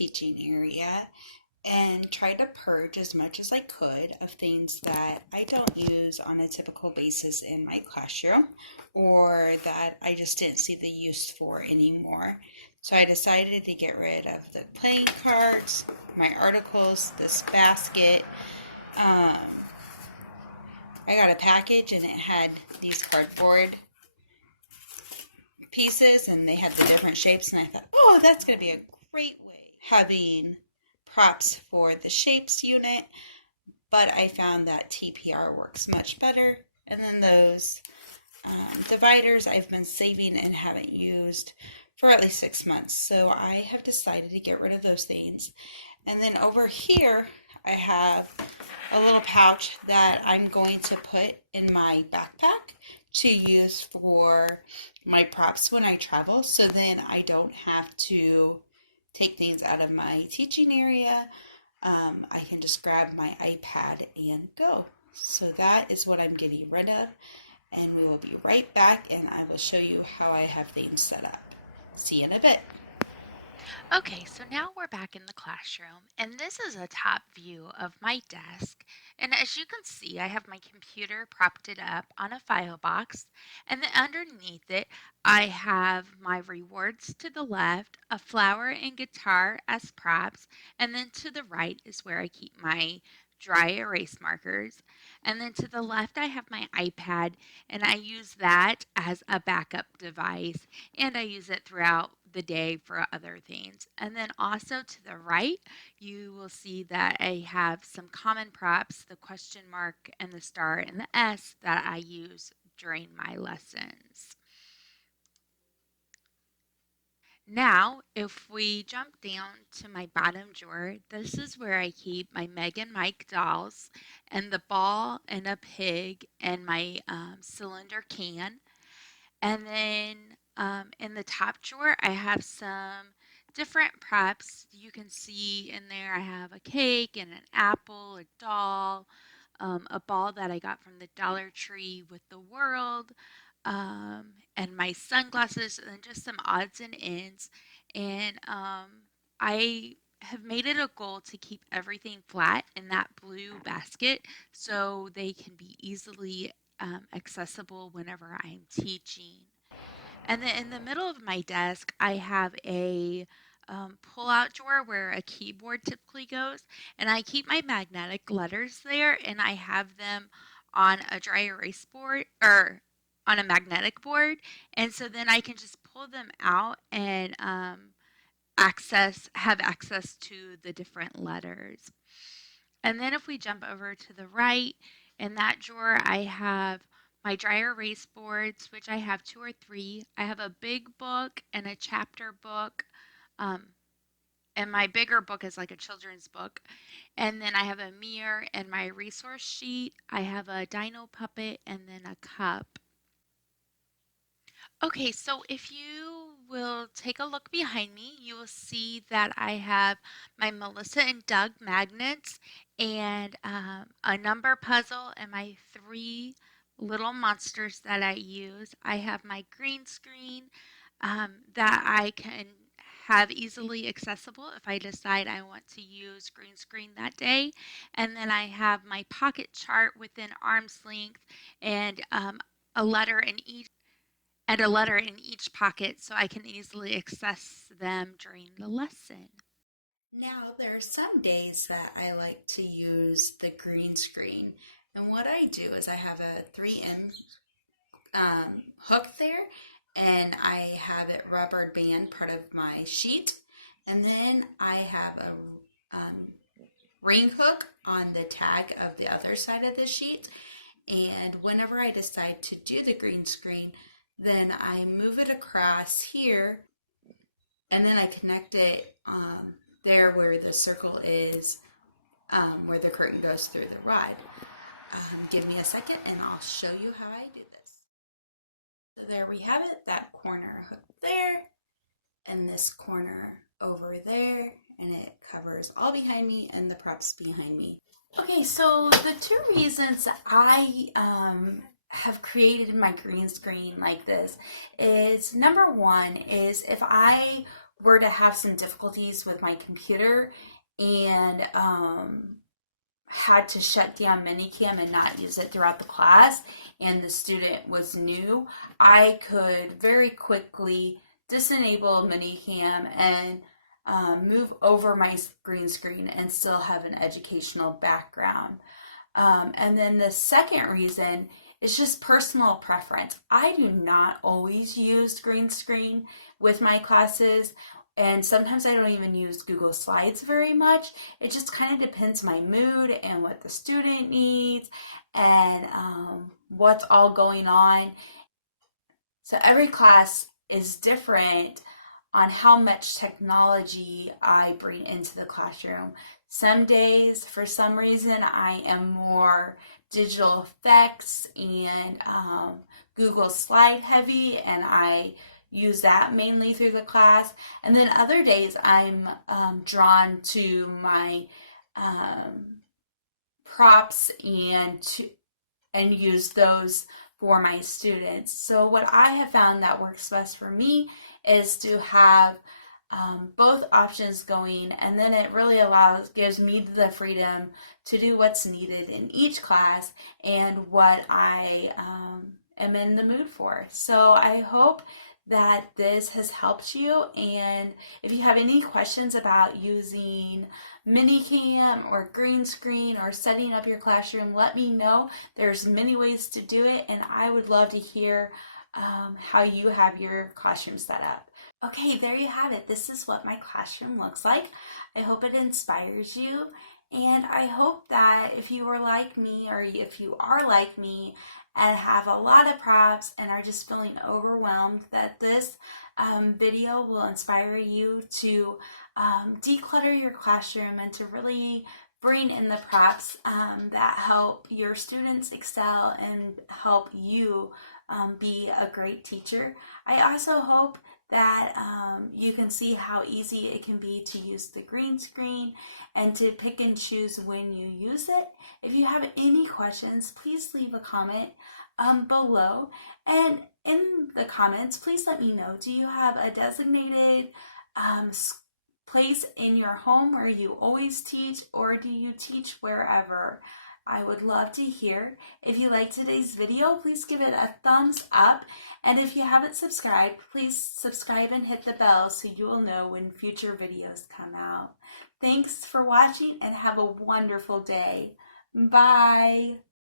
teaching area and tried to purge as much as I could of things that I don't use on a typical basis in my classroom or that I just didn't see the use for anymore. So I decided to get rid of the playing cards, my articles, this basket. Um, I got a package and it had these cardboard pieces and they had the different shapes, and I thought, oh, that's going to be a great way having props for the shapes unit, but I found that TPR works much better. And then those dividers I've been saving and haven't used for at least 6 months, so I have decided to get rid of those things. And then over here I have a little pouch that I'm going to put in my backpack to use for my props when I travel, so then I don't have to take things out of my teaching area. I can just grab my iPad and go. So that is what I'm getting rid of, and we will be right back and I will show you how I have things set up. See you in a bit. Okay, so now we're back in the classroom, and this is a top view of my desk. And as you can see, I have my computer propped it up on a file box, and then underneath it, I have my rewards to the left, a flower and guitar as props, and then to the right is where I keep my dry erase markers. And then to the left, I have my iPad, and I use that as a backup device, and I use it throughout the day for other things. And then also to the right, you will see that I have some common props, the question mark and the star and the S that I use during my lessons. Now, if we jump down to my bottom drawer, this is where I keep my Meg and Mike dolls and the ball and a pig and my cylinder can. And then in the top drawer, I have some different props. You can see in there I have a cake and an apple, a doll, a ball that I got from the Dollar Tree with the world, and my sunglasses, and just some odds and ends. And I have made it a goal to keep everything flat in that blue basket so they can be easily accessible whenever I'm teaching. And then in the middle of my desk, I have a pull-out drawer where a keyboard typically goes, and I keep my magnetic letters there, and I have them on a dry erase board or on a magnetic board, and so then I can just pull them out and have access to the different letters. And then if we jump over to the right, in that drawer, I have my dry erase boards, which I have two or three. I have a big book and a chapter book. Um, and my bigger book is like a children's book. And then I have a mirror and my resource sheet. I have a dino puppet and then a cup. Okay, so if you will take a look behind me, you will see that I have my Melissa and Doug magnets and a number puzzle and my three little monsters that I use. I have my green screen that I can have easily accessible if I decide I want to use green screen that day. And then I have my pocket chart within arm's length and a letter in each pocket so I can easily access them during the lesson. Now, there are some days that I like to use the green screen, and what I do is I have a 3M hook there, and I have it rubber band part of my sheet, and then I have a ring hook on the tag of the other side of the sheet. And whenever I decide to do the green screen, then I move it across here, and then I connect it there where the circle is, where the curtain goes through the rod. Give me a second and I'll show you how I do this. So there we have it, that corner hook there, and this corner over there, and it covers all behind me and the props behind me. Okay, so the two reasons I have created my green screen like this is, number one is if I were to have some difficulties with my computer and had to shut down Minicam and not use it throughout the class, and the student was new, I could very quickly disenable Minicam and move over my green screen and still have an educational background. And then the second reason is just personal preference. I do not always use green screen with my classes, and sometimes I don't even use Google Slides very much. It just kind of depends my mood and what the student needs and what's all going on. So every class is different on how much technology I bring into the classroom. Some days, for some reason, I am more digital effects and Google Slide heavy, and I use that mainly through the class. And then other days, I'm drawn to my props and use those for my students. So what I have found that works best for me is to have both options going, and then it really gives me the freedom to do what's needed in each class and what I am in the mood for. So I hope that this has helped you, and if you have any questions about using Minicam or green screen or setting up your classroom, let me know. There's many ways to do it, and I would love to hear how you have your classroom set up. Okay, there you have it. This is what my classroom looks like. I hope it inspires you, and I hope that if you were like me, or if you are like me and have a lot of props and are just feeling overwhelmed, that this video will inspire you to declutter your classroom and to really bring in the props that help your students excel and help you be a great teacher. I also hope that you can see how easy it can be to use the green screen and to pick and choose when you use it. If you have any questions, please leave a comment below. And in the comments, please let me know, do you have a designated place in your home where you always teach, or do you teach wherever? I would love to hear. If you liked today's video, please give it a thumbs up. And if you haven't subscribed, please subscribe and hit the bell so you will know when future videos come out. Thanks for watching and have a wonderful day. Bye.